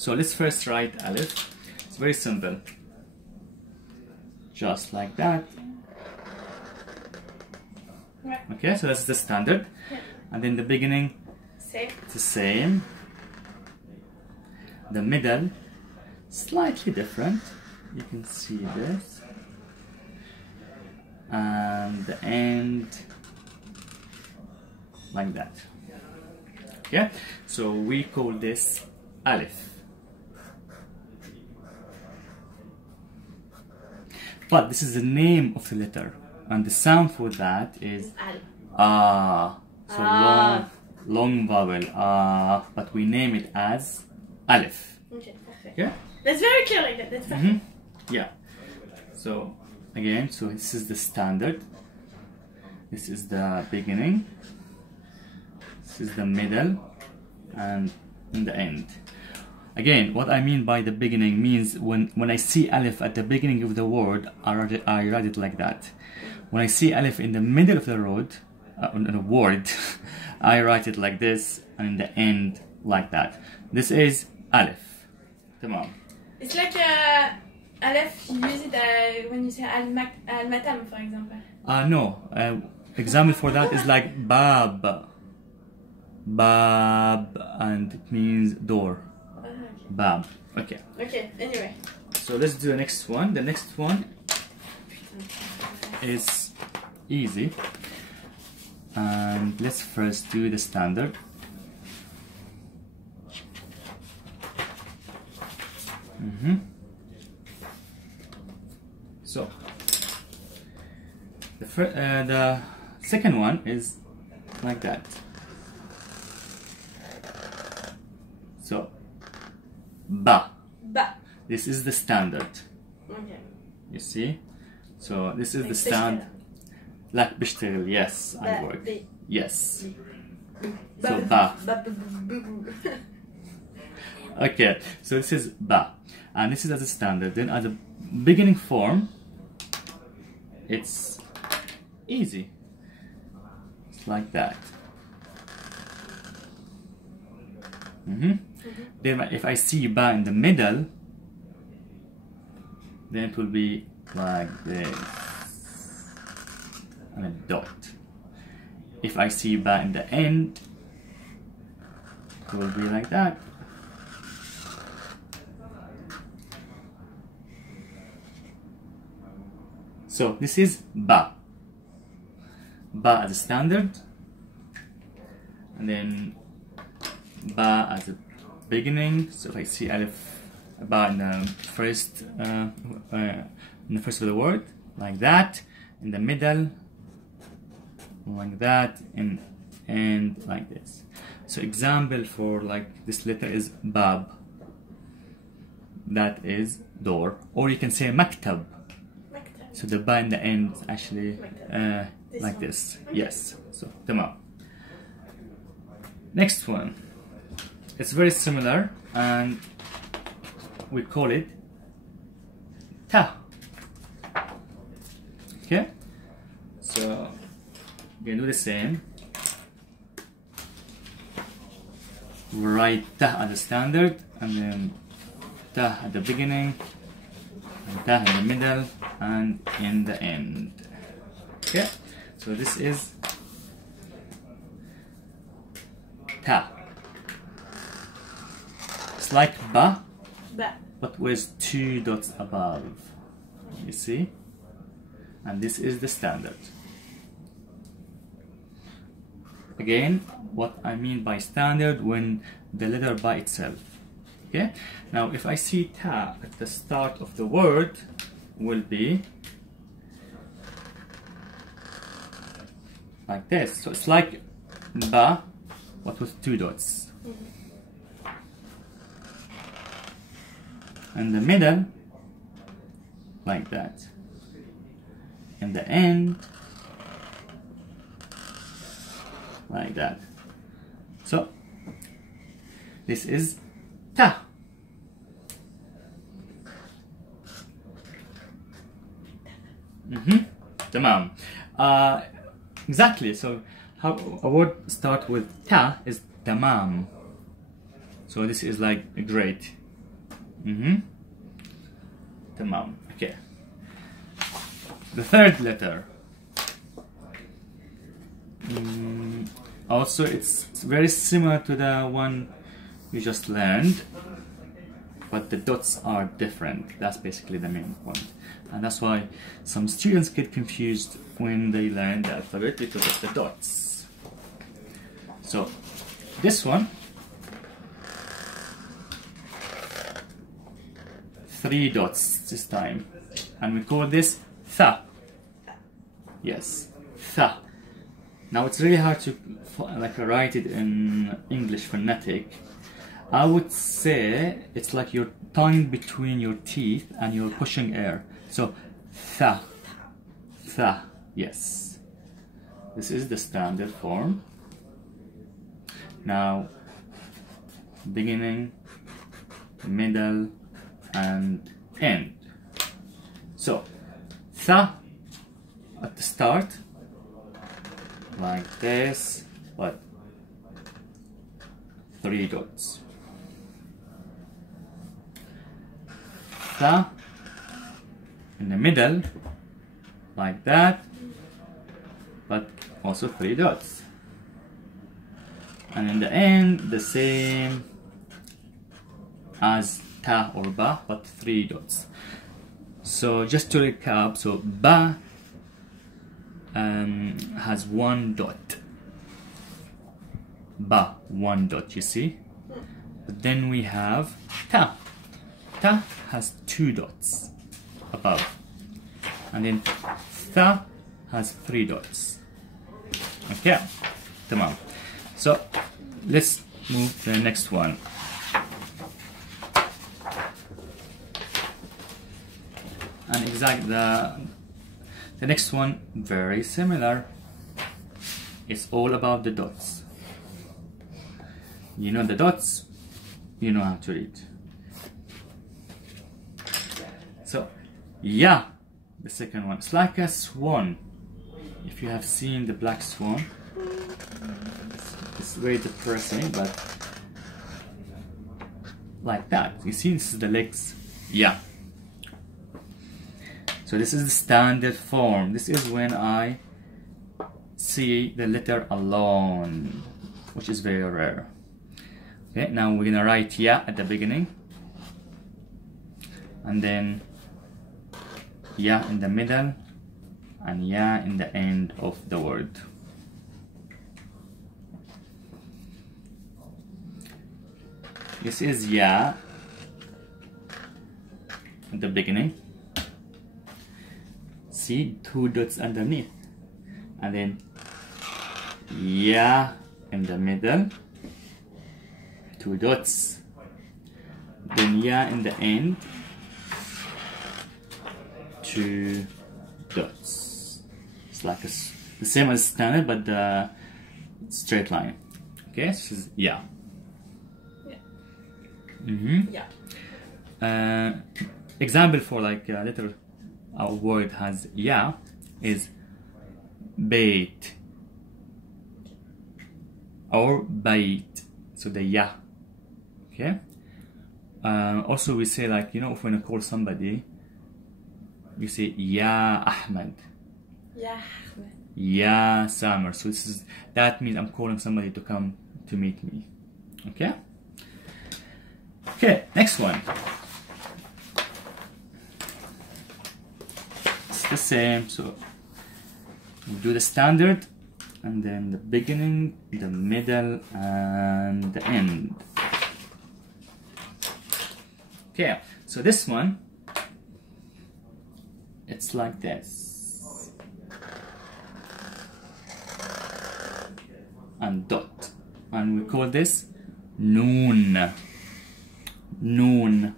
So let's first write alif. It's very simple. Just like that. Right. Okay, so that's the standard. Yeah. And then the beginning, Same. it's the same. The middle, slightly different. You can see this. And the end, like that. Yeah, so we call this alif. But this is the name of the letter, and the sound for that is ah. So long vowel ah, but we name it as alif. Okay, perfect. Yeah. That's very clear like that. That's perfect. Yeah. So again, so this is the standard. This is the beginning. This is the middle, and in the end. Again, what I mean by the beginning means when I see alif at the beginning of the word, I write it like that. When I see alif in the middle of the road, in a word, I write it like this, and in the end like that. This is alif. Tamam. It's like alif, you use it when you say al-matam, for example. No. Example for that is like bab. Bab, and it means door. Okay. Bab. Okay. Okay, anyway. So let's do the next one. The next one is easy. And let's first do the standard. So the second one is like that. So ba. Ba. This is the standard. Okay. You see? So this is Like the standard. Like بشتغل. Yes, I work. Yes. So ba. Okay, so this is ba, and this is as a standard. Then as a beginning form, it's easy. It's like that. Then if I see ba in the middle, then it will be like this, and a dot. If I see ba in the end, it will be like that. So this is ba. Ba as a standard, and then ba as a beginning. So if I see alif ba in the first of the word, like that, in the middle, like that, and like this. So example for like this letter is bab. That is door, or you can say maktab. So the ba in the end is actually like this. Okay. Yes. So tamam. Next one. It's very similar, and we call it ta. Okay. So we can do the same. We write ta as a standard, and then ta at the beginning, and ta in the middle, and in the end. Okay, so this is ta. It's like ba, but with two dots above. You see? And this is the standard. Again, what I mean by standard, when the letter by itself. Okay? Now if I see ta at the start of the word, will be like this. So it's like ba, but with two dots. In the middle, like that. In the end, like that. So this is ta. Tamam. Exactly. So how a word start with ta is tamam. So this is like great. تمام. Okay. The third letter. Also, it's very similar to the one you just learned, but the dots are different. That's basically the main point. And that's why some students get confused when they learn the alphabet because of the dots. So, this one, 3 dots this time. And we call this tha. Yes, tha. Now it's really hard to write it in English phonetic. I would say it's like your tongue between your teeth and you're pushing air. So tha, tha, yes. This is the standard form. Now beginning, middle, and end. So tha at the start, like this, but 3 dots. Tha in the middle, like that, but also 3 dots. And in the end, the same as ta or ba, but 3 dots. So just to recap, so ba has 1 dot. Ba, 1 dot, you see? But then we have ta. Ta has 2 dots above. And then tha has 3 dots. Okay, tamam. So let's move to the next one. And the next one, very similar. It's all about the dots. You know the dots, you know how to read. So, yeah, the second one. It's like a swan. If you have seen the black swan, it's very depressing, but like that. You see, this is the legs. Yeah. So this is the standard form. This is when I see the letter alone, which is very rare. Okay, now we're gonna write ya at the beginning, and then ya in the middle, and ya in the end of the word. This is ya at the beginning. See, 2 dots underneath, and then ya in the middle, 2 dots, then ya in the end, 2 dots. It's like the same as standard, but the straight line. Okay, this is ya. Yeah. Example for like a letter, a word has ya is bait or bait. So the ya. Okay. Also we say, like, you know, if we're gonna call somebody, you say ya Ahmed. Ya Ahmed. Ya Samir. So that means I'm calling somebody to come to meet me. Okay. Okay, next one. It's the same, so we do the standard, and then the beginning, the middle, and the end. Okay, so this one, it's like this. And dot. And we call this noon. Noon.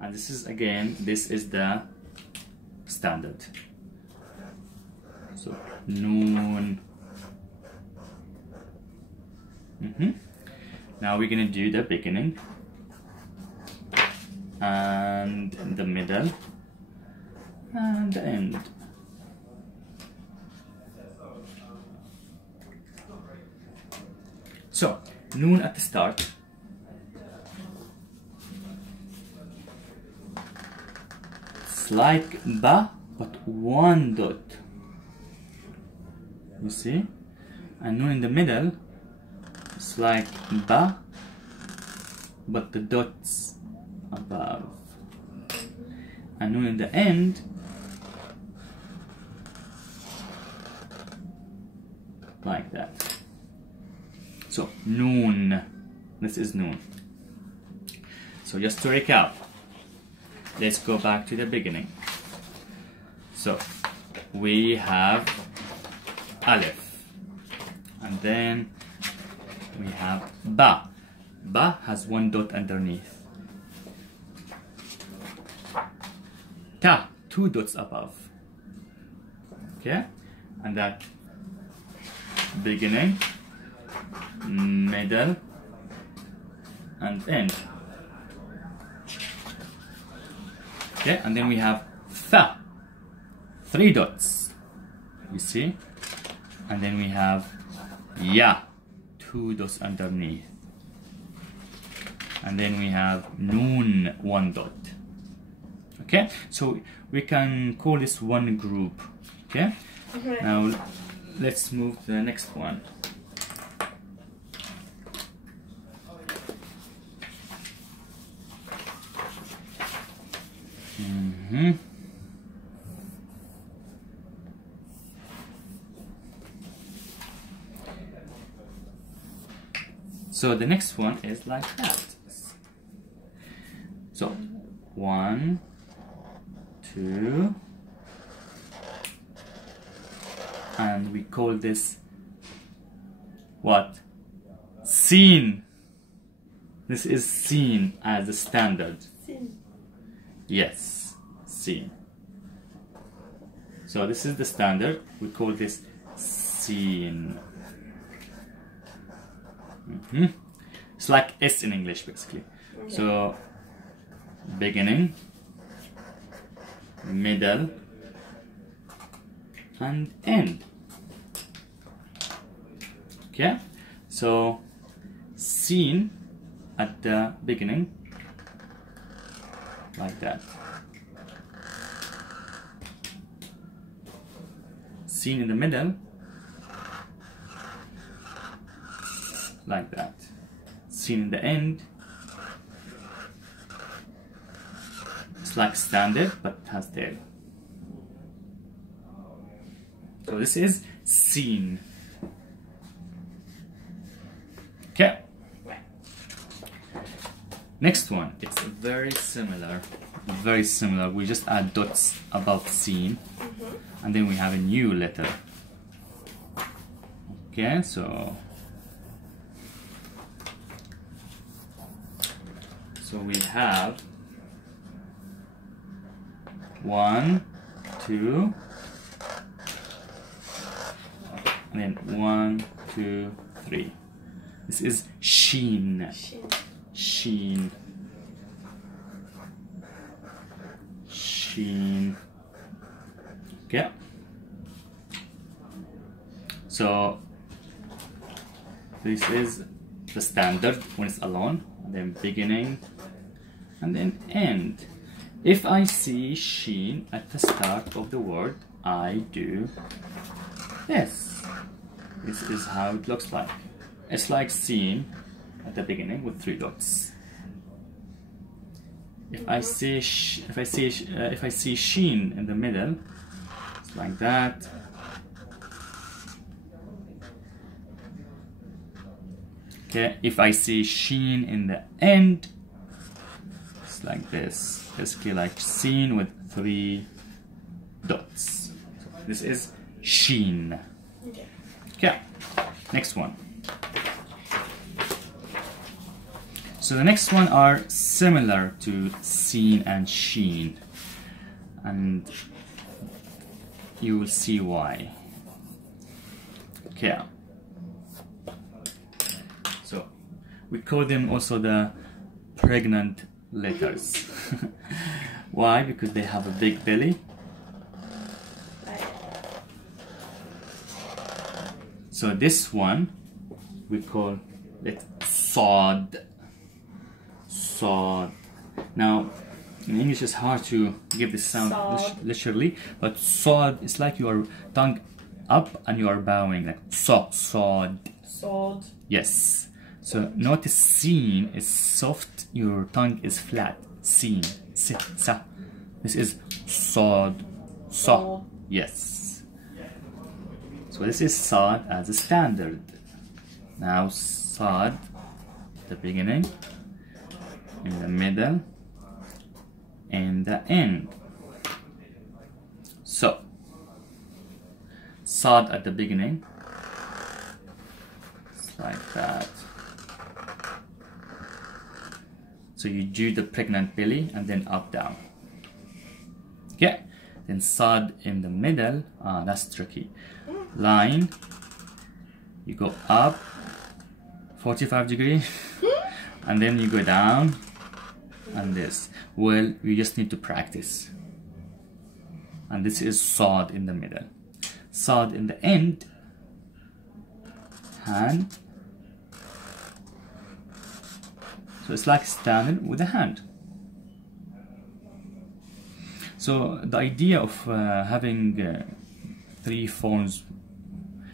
And this is, again, this is the standard. So noon. Now we're gonna do the beginning and the middle and the end. So noon at the start, It's like ba, but one dot. You see? And nun in the middle, it's like ba, but the dots above. And nun in the end, like that. So noon. This is noon. So just to recap, let's go back to the beginning. So we have Aleph, and then we have Ba. Ba has one dot underneath. Ta, two dots above. Okay, and that beginning, middle, and end. Okay, and then we have Tha, three dots, you see, and then we have Ya, two dots underneath, and then we have Noon, one dot. Okay, so we can call this one group. Okay, now let's move to the next one. So the next one is like that. So 1, 2, and we call this what? Scene. This is seen as a standard. Scene. Yes, scene. So this is the standard. We call this scene. It's like S in English, basically. Okay. So beginning, middle, and end. Okay, so scene at the beginning, like that. Scene in the middle, like that. Scene in the end, it's like standard but has tail. So this is scene. Okay. Next one, it's very similar. Very similar. We just add dots above scene, and then we have a new letter. Okay, so we have 1, 2, and then 1, 2, 3. This is sheen. Sheen. Sheen. Okay. So this is the standard when it's alone, and then beginning, and then end. If I see sheen at the start of the word, I do this. This is how it looks like. It's like seen at the beginning with 3 dots. If I see sheen in the middle, it's like that. Okay, if I see sheen in the end, it's like this. Basically like seen with 3 dots. So this is sheen. Okay. Okay, next one. So the next one are similar to seen and sheen, and you will see why. Okay. So we call them also the pregnant letters. Why? Because they have a big belly. So this one we call it sod. Sod. Now In English, it's hard to give this sound Sod. literally, but sod is like your tongue up and you are bowing, like sod. Sod. Yes. So notice seen is soft, your tongue is flat. Seen, sa. This is sod, so. Yes. So this is sod as a standard. Now sod, the beginning, in the middle, and the end. So sod at the beginning, it's like that. So you do the pregnant belly and then up down. Okay, then sod in the middle. That's tricky. Line, you go up 45 degrees and then you go down and this. Well, you just need to practice. And this is sod in the middle. Sod in the end, hand. So it's like standing with a hand. So the idea of having 3 phones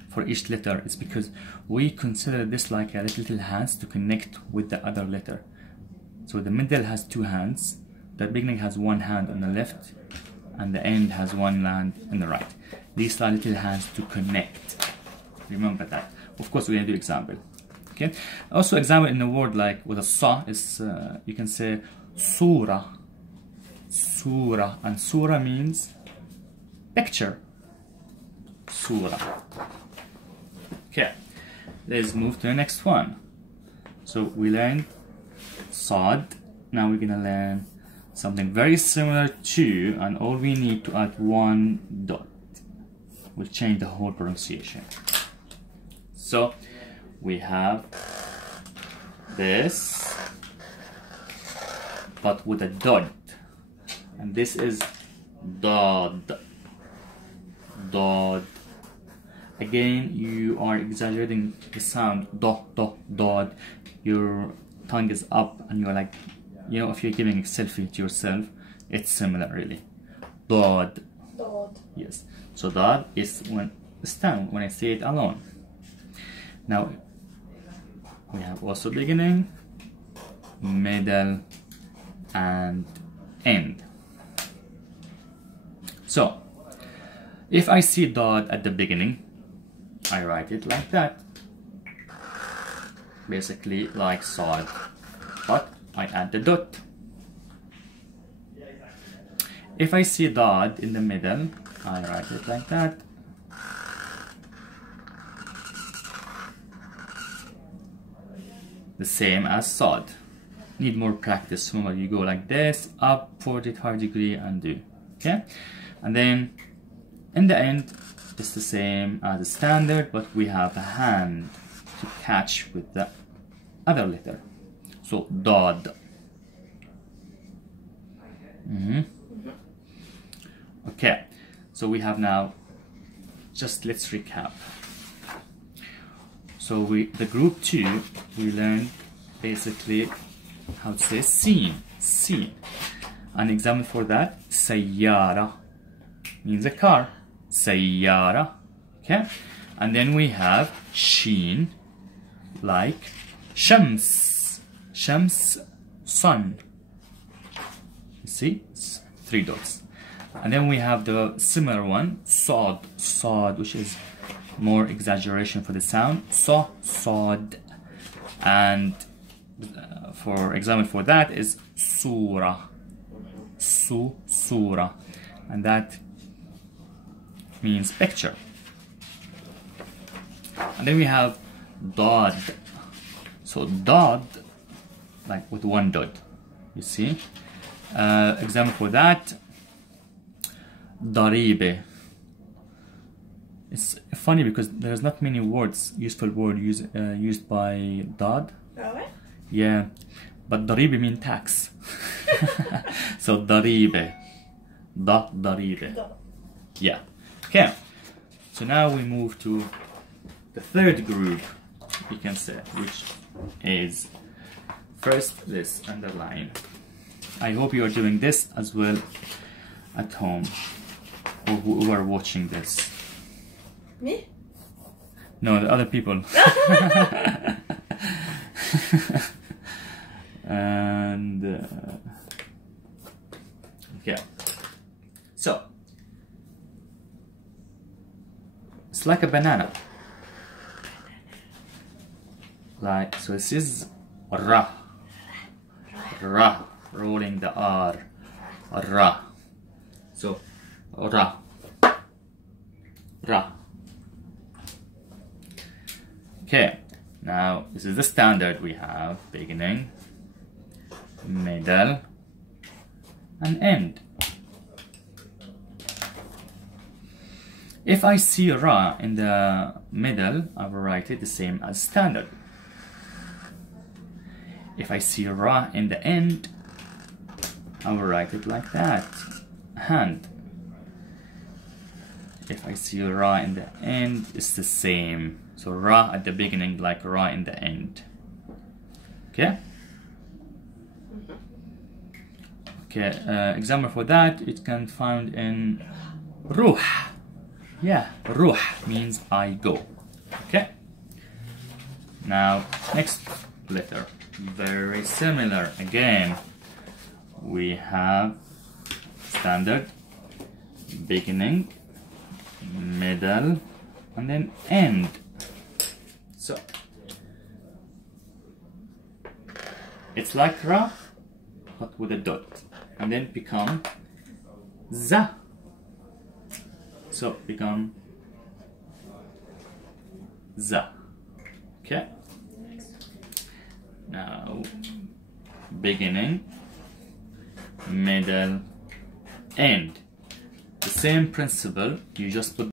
for each letter is because we consider this like a little hands to connect with the other letter. So the middle has 2 hands, the beginning has 1 hand on the left, and the end has 1 hand on the right. These are little hands to connect. Remember that. Of course, we're going to do example. Okay. Also, example in a word like with a sa is you can say surah, surah, and surah means picture. Surah. Okay. Let's move to the next one. So we learned sod. Now we're gonna learn something very similar to, and all we need to add 1 dot will change the whole pronunciation. So we have this, but with a dot, and this is dod. Dod. Again, you are exaggerating the sound. Do, do, dod. Your tongue is up, and you're like, you know, if you're giving a selfie to yourself, it's similar, really. Dod. Dod. Yes. So dod is when stand when I say it alone. Now we have also beginning, middle, and end. So if I see dot at the beginning, I write it like that, basically like sod, but I add the dot. If I see dot in the middle, I write it like that. The same as sod. Need more practice. Remember, you go like this, up 45 degrees and do. Okay? And then in the end, it's the same as the standard, but we have a hand to catch with the other letter. So dod. Okay, so we have now, just let's recap. So the group 2, we learned basically how to say seen. An example for that, sayyara means a car. Sayyara. Okay, and then we have sheen, like shams. Shams, sun. You see, it's 3 dots. And then we have the similar one, sod, which is more exaggeration for the sound. So, sod. And for example for that is surah. Surah. And that means picture. And then we have dod. So dod, like with 1 dot. You see? Example for that, daribe. It's funny because there's not many words, useful word used by dod. Really? Yeah, but daribe means tax. So daribe. Daribe. Yeah. Okay. So now we move to the 3rd group, you can say, which is first this underline. I hope you are doing this as well at home, or who are watching this. Me? No, the other people. And okay, so it's like a banana. Like, so this is ra, ra, rolling the R, ra. So ra, ra. Okay, now this is the standard we have: beginning, middle, and end. If I see ra in the middle, I will write it the same as standard. If I see ra in the end, I will write it like that, hand. If I see ra in the end, it's the same. So ra at the beginning, like ra in the end. Okay? Okay, example for that, it can found in ruh. Yeah, ruh means I go. Okay? Now, next letter. Very similar. Again, we have standard, beginning, middle, and then end. So it's like ra, but with a dot, and then become za. So become za. Okay. Now beginning, middle, end. The same principle. You just put